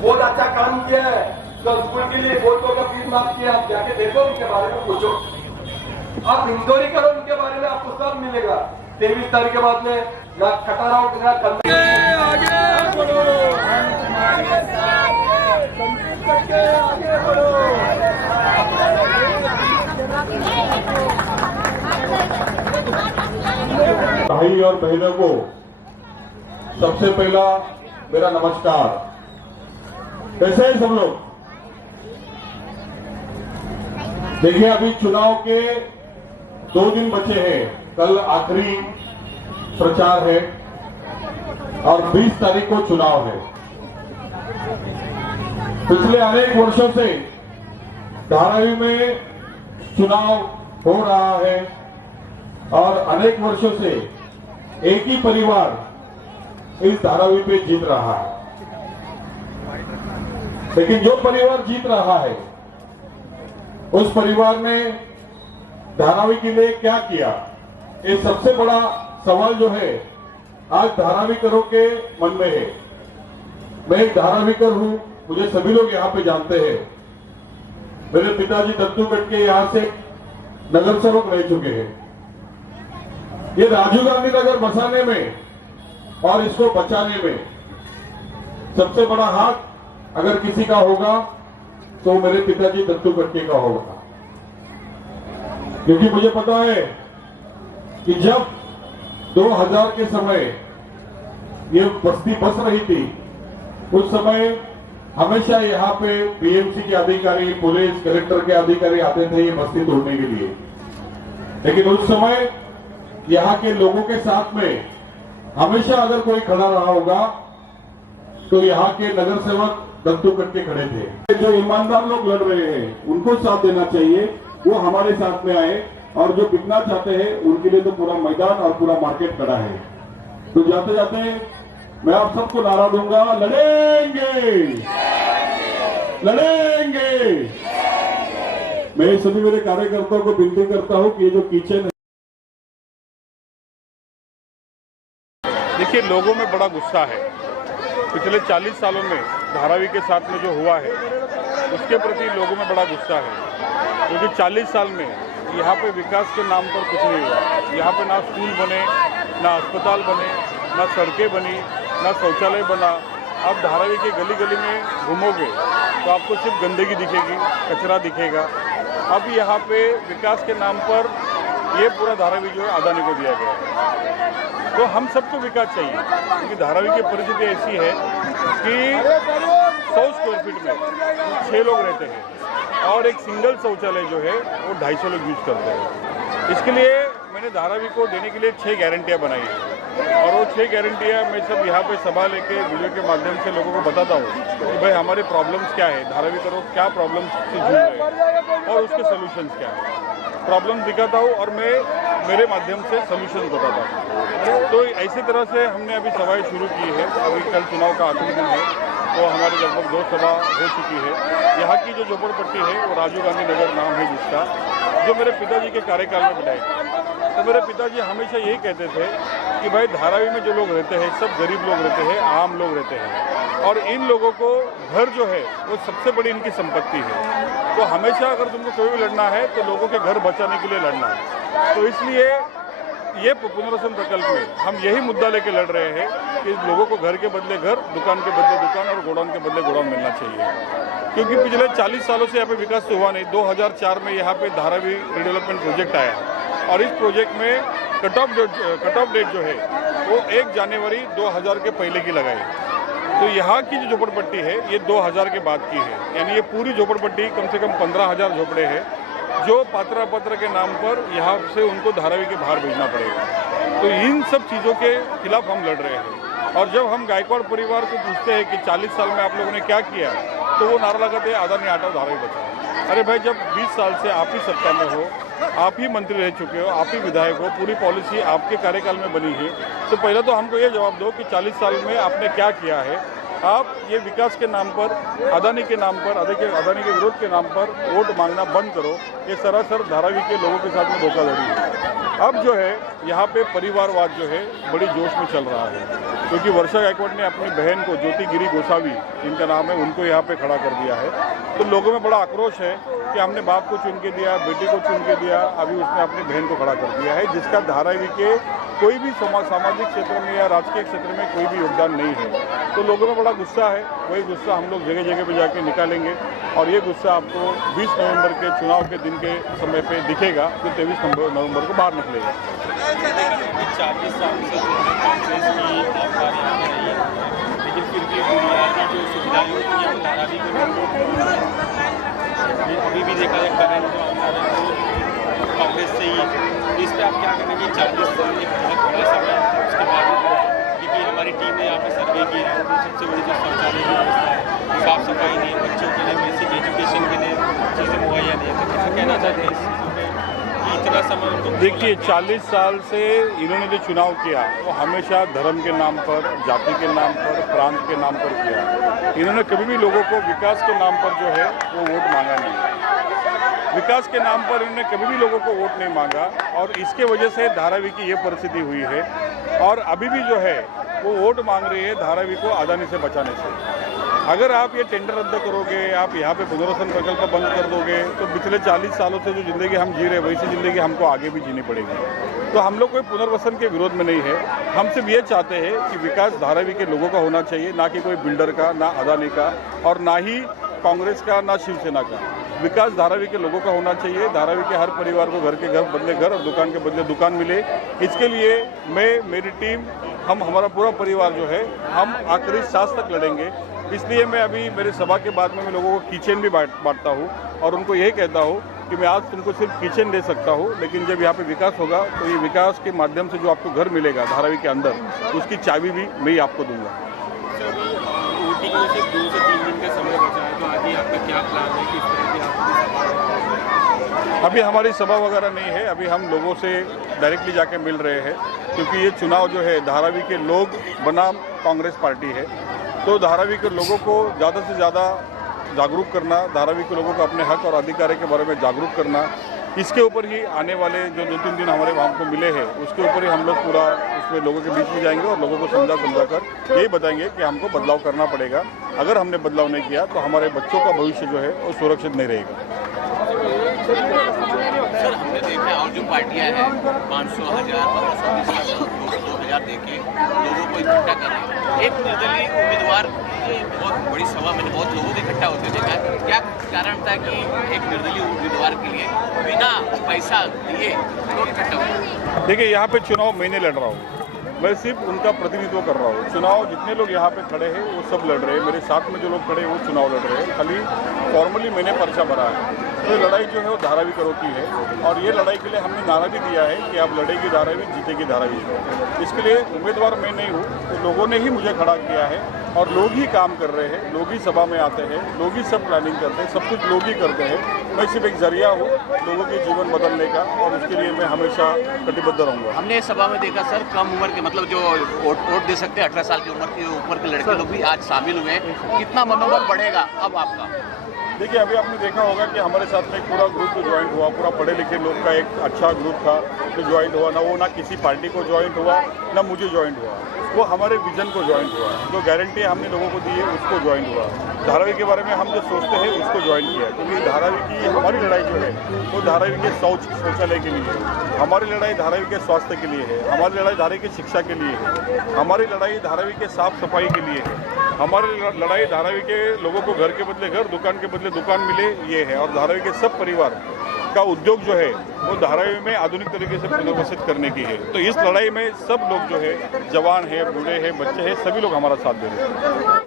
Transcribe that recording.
बहुत अच्छा काम किया है, तो स्कूल के लिए बहुत का फीस माफ किया। आप जाके देखो, उनके बारे में पूछो, आप इंक्वायरी करो उनके बारे में, आपको सब मिलेगा। 23 तारीख के बाद में ना खटारा उठना, आगे बढ़ो, आगे बढ़ो। भाई और बहनों को सबसे पहला मेरा नमस्कार। कैसे हैं सब लोग? देखिए, अभी चुनाव के 2 दिन बचे हैं। कल आखिरी प्रचार है और 20 तारीख को चुनाव है। पिछले अनेक वर्षों से धारावी में चुनाव हो रहा है और अनेक वर्षों से एक ही परिवार इस धारावी पे जीत रहा है। लेकिन जो परिवार जीत रहा है, उस परिवार ने धारावी के लिए क्या किया, ये सबसे बड़ा सवाल जो है आज धारावीकरों के मन में है। मैं एक धारावीकर हूं, मुझे सभी लोग यहां पे जानते हैं। मेरे पिताजी दत्तूगढ़ के यहां से नगर सेवक रह चुके हैं। ये राजीव गांधी नगर बसाने में और इसको बचाने में सबसे बड़ा हाथ अगर किसी का होगा तो मेरे पिताजी दत्तूगढ़ का होगा। क्योंकि मुझे पता है कि जब 2000 के समय ये बस्ती बस रही थी, उस समय हमेशा यहाँ पे बीएमसी के अधिकारी, पुलिस, कलेक्टर के अधिकारी आते थे ये बस्ती तोड़ने के लिए। लेकिन उस समय यहाँ के लोगों के साथ में हमेशा अगर कोई खड़ा रहा होगा तो यहाँ के नगर सेवक दत्तूगढ़ के खड़े थे। जो ईमानदार लोग लड़ रहे हैं उनको साथ देना चाहिए, वो हमारे साथ में आए। और जो बिकना चाहते हैं उनके लिए तो पूरा मैदान और पूरा मार्केट खड़ा है। तो जाते जाते मैं आप सबको नारा दूंगा, लड़ेंगे, लड़ेंगे। मैं सभी मेरे कार्यकर्ताओं को विनती करता हूं कि ये जो किचन, देखिए, लोगों में बड़ा गुस्सा है। पिछले 40 सालों में धारावी के साथ में जो हुआ है उसके प्रति लोगों में बड़ा गुस्सा है। क्योंकि 40 साल में यहाँ पे विकास के नाम पर कुछ नहीं हुआ। यहाँ पे ना स्कूल बने, ना अस्पताल बने, ना सड़कें बनी, ना शौचालय बना। आप धारावी के गली गली में घूमोगे तो आपको सिर्फ गंदगी दिखेगी, कचरा दिखेगा। अब यहाँ पे विकास के नाम पर ये पूरा धारावी जो है अदानी को दिया गया है। तो हम सबको विकास चाहिए, क्योंकि धारावी की परिस्थिति ऐसी है कि 100 स्क्वायर फीट में 6 लोग रहते हैं और एक सिंगल शौचालय जो है वो 250 लोग यूज करते हैं। इसके लिए मैंने धारावी को देने के लिए 6 गारंटियाँ बनाई हैं और वो 6 गारंटियाँ मैं सब यहाँ पे सभा लेके वीडियो के माध्यम से लोगों को बताता हूँ कि भाई हमारे प्रॉब्लम्स क्या है, धारावी करो क्या प्रॉब्लम्स से जूझ रहे हैं और उसके सोल्यूशंस क्या है। प्रॉब्लम दिखाता हूँ और मैं मेरे माध्यम से सोल्यूशन बताता हूँ। तो इसी तरह से हमने अभी सभाएं शुरू की है। अभी कल चुनाव का आखिरी दिन है, तो हमारी लगभग 2 सभा हो चुकी है। यहाँ की जो झोपड़पट्टी है वो राजीव गांधी नगर नाम है जिसका, जो मेरे पिताजी के कार्यकाल में बनाई। तो मेरे पिताजी हमेशा यही कहते थे कि भाई धारावी में जो लोग रहते हैं सब गरीब लोग रहते हैं, आम लोग रहते हैं और इन लोगों को घर जो है वो सबसे बड़ी इनकी संपत्ति है। तो हमेशा अगर तुमको कोई भी लड़ना है तो लोगों के घर बचाने के लिए लड़ना है। तो इसलिए ये पुनर्वसन प्रकल्प में हम यही मुद्दा लेके लड़ रहे हैं कि लोगों को घर के बदले घर, दुकान के बदले दुकान और गोडाउन के बदले गोडाउन मिलना चाहिए। क्योंकि पिछले 40 सालों से यहाँ पे विकास तो हुआ नहीं। 2004 में यहाँ पे धारावी रिडेवलपमेंट प्रोजेक्ट आया और इस प्रोजेक्ट में कट ऑफ डेट जो है वो 1 जनवरी 2000 के पहले की लगाई। तो यहाँ की जो झोपड़पट्टी है ये 2000 के बाद की है, यानी ये पूरी झोपड़पट्टी कम से कम 15,000 झोपड़े हैं जो पात्रा पत्र के नाम पर यहाँ से उनको धारावी के बाहर भेजना पड़ेगा। तो इन सब चीज़ों के खिलाफ हम लड़ रहे हैं। और जब हम गायकवाड़ परिवार को पूछते हैं कि 40 साल में आप लोगों ने क्या किया, तो वो नारा लगाते हैं अदानी हटाओ धारावी बचाओ। अरे भाई, जब 20 साल से आप ही सत्ता में हो, आप ही मंत्री रह चुके हो, आप ही विधायक हो, पूरी पॉलिसी आपके कार्यकाल में बनी है, तो पहले तो हमको ये जवाब दो कि 40 साल में आपने क्या किया है। आप ये विकास के नाम पर, अदानी के नाम पर, अदानी के विरोध के नाम पर वोट मांगना बंद करो। ये सरासर धारावी के लोगों के साथ में धोखाधड़ी है। अब जो है यहाँ पे परिवारवाद जो है बड़ी जोश में चल रहा है, क्योंकि वर्षा गायकवाड़ ने अपनी बहन को ज्योति गिरी गोसावी जिनका नाम है उनको यहाँ पे खड़ा कर दिया है। तो लोगों में बड़ा आक्रोश है कि हमने बाप को चुन के दिया, बेटी को चुन के दिया, अभी उसने अपनी बहन को खड़ा कर दिया है, जिसका धारावी के कोई भी सामाजिक क्षेत्र में या राजकीय क्षेत्र में कोई भी योगदान नहीं है। तो लोगों में बड़ा गुस्सा है, वही गुस्सा हम लोग जगह जगह पे जाके निकालेंगे और ये गुस्सा आपको 20 नवंबर के चुनाव के दिन के समय पे दिखेगा, जो 23 नवंबर को बाहर निकलेगा। 40 साल से कांग्रेस की आबादी यहाँ रही है, लेकिन फिर भी बुनियादी जो सुविधाएं होती हैं वो धारावी को अभी भी देखा जाए करंट जो आमदार है वो कांग्रेस से ही। इस पर आप क्या करेंगे? 40 साल एक बहुत बड़ा समय है, उसके बाद क्योंकि हमारी टीम ने यहाँ पे सर्वे की है, तो सबसे बड़ी जो शौचालय की व्यवस्था है, साफ सफाई नहीं है, बच्चों के लिए बेसिक एजुकेशन के लिए चीज़ें मुहैया नहीं है, तो क्या कहना चाहते हैं इस चीज़ों पर? इतना समय देखिए, 40 साल से इन्होंने जो चुनाव किया वो हमेशा धर्म के नाम पर, जाति के नाम पर, प्रांत के नाम पर किया। इन्होंने कभी भी लोगों को विकास के नाम पर जो है वो वोट मांगा नहीं। विकास के नाम पर इन्होंने कभी भी लोगों को वोट नहीं मांगा और इसके वजह से धारावी की ये परिस्थिति हुई है। और अभी भी जो है वो वोट मांग रही है धारावी को अदानी से बचाने से। अगर आप ये टेंडर रद्द करोगे, आप यहाँ पे पुनर्वसन प्रकल्प बंद कर दोगे, तो पिछले 40 सालों से जो ज़िंदगी हम जी रहे हैं वैसी ज़िंदगी हमको आगे भी जीनी पड़ेगी। तो हम लोग कोई पुनर्वसन के विरोध में नहीं है, हम सिर्फ ये चाहते हैं कि विकास धारावी के लोगों का होना चाहिए, ना कि कोई बिल्डर का, ना अदानी का और ना ही कांग्रेस का, ना शिवसेना का। विकास धारावी के लोगों का होना चाहिए। धारावी के हर परिवार को घर के घर बदले घर और दुकान के बदले दुकान मिले। इसके लिए मैं, मेरी टीम, हमारा पूरा परिवार जो है हम आखिरी सांस तक लड़ेंगे। इसलिए मैं अभी मेरे सभा के बाद में मैं लोगों को किचन भी बांटता हूँ और उनको यही कहता हूँ कि मैं आज तुमको सिर्फ किचन दे सकता हूँ, लेकिन जब यहाँ पे विकास होगा तो ये विकास के माध्यम से जो आपको घर मिलेगा धारावी के अंदर, उसकी चाबी भी मैं ही आपको दूंगा। वोटिंग में सिर्फ 2 से 3 दिन का समय बचा है, तो आगे आपका क्या प्लान है? किस तरह की अभी हमारी सभा वगैरह नहीं है, अभी हम लोगों से डायरेक्टली जाके मिल रहे हैं, क्योंकि ये चुनाव जो है धारावी के लोग बनाम कांग्रेस पार्टी है। तो धारावी के लोगों को ज़्यादा से ज़्यादा जागरूक करना, धारावी के लोगों को अपने हक और अधिकार के बारे में जागरूक करना, इसके ऊपर ही आने वाले जो 2-3 दिन हमारे वहाँ को मिले हैं उसके ऊपर ही हम लोग पूरा उसमें लोगों के बीच में जाएंगे और लोगों को समझा कर यही बताएंगे कि हमको बदलाव करना पड़ेगा। अगर हमने बदलाव नहीं किया तो हमारे बच्चों का भविष्य जो है वो सुरक्षित नहीं रहेगा। सर, हमने देखा और जो पार्टियां हैं 500, 1000, 1500, 2000 देके लोगों को इकट्ठा कर रहे हैं। एक निर्दलीय उम्मीदवार बहुत बड़ी सभा में बहुत लोगों को इकट्ठा होते देखा, क्या कारण था कि एक निर्दलीय उम्मीदवार के लिए बिना पैसा दिए लोग इकट्ठा हुए? देखिए, यहाँ पे चुनाव मैंने लड़ रहा हूँ, मैं सिर्फ उनका प्रतिनिधित्व कर रहा हूँ। चुनाव जितने लोग यहाँ पे खड़े हैं वो सब लड़ रहे हैं, मेरे साथ में जो लोग खड़े हैं वो चुनाव लड़ रहे हैं। खाली फॉर्मली मैंने पर्चा भरा है। तो लड़ाई जो है वो धारावी करोती है और ये लड़ाई के लिए हमने नारा भी दिया है कि आप लड़ेगी धारावी, जीतेगी धारावी। इसके लिए उम्मीदवार मैं नहीं हूँ, तो लोगों ने ही मुझे खड़ा किया है और लोग ही काम कर रहे हैं, लोग ही सभा में आते हैं, लोग ही सब प्लानिंग करते हैं, सब कुछ लोग ही करते हैं। मैं सिर्फ एक जरिया हूँ लोगों के जीवन बदलने का और उसके लिए मैं हमेशा कटिबद्ध रहूँगा। हमने सभा में देखा सर, कम उम्र के मतलब जो वोट दे सकते हैं 18 साल की उम्र के ऊपर के लड़के लोग भी आज शामिल हुए हैं। कितना मनोबल बढ़ेगा अब आपका? देखिए, अभी आपने देखा होगा कि हमारे साथ में एक पूरा ग्रुप जो ज्वाइंट हुआ, पूरा पढ़े लिखे लोग का एक अच्छा ग्रुप था जो ज्वाइंट हुआ। ना किसी पार्टी को ज्वाइंट हुआ, ना मुझे ज्वाइंट हुआ, वो हमारे विजन को ज्वाइंट हुआ। जो गारंटी हमने लोगों को दी है उसको ज्वाइंट हुआ। धारावी के बारे में हम जो सोचते हैं उसको ज्वाइन किया, क्योंकि धारावी की हमारी लड़ाई जो है वो धारावी के शौचालय के लिए है, हमारी लड़ाई धारावी के स्वास्थ्य के लिए है, हमारी लड़ाई धारावी की शिक्षा के लिए है, हमारी लड़ाई धारावी के साफ सफाई के लिए है, हमारी लड़ाई धारावी के लोगों को घर के बदले घर, दुकान के बदले दुकान मिले, ये है। और धारावी के सब परिवार का उद्योग जो है वो धारावी में आधुनिक तरीके से पुनर्वसित करने की है। तो इस लड़ाई में सब लोग जो है, जवान है, बूढ़े हैं, बच्चे हैं, सभी लोग हमारा साथ दे रहे हैं।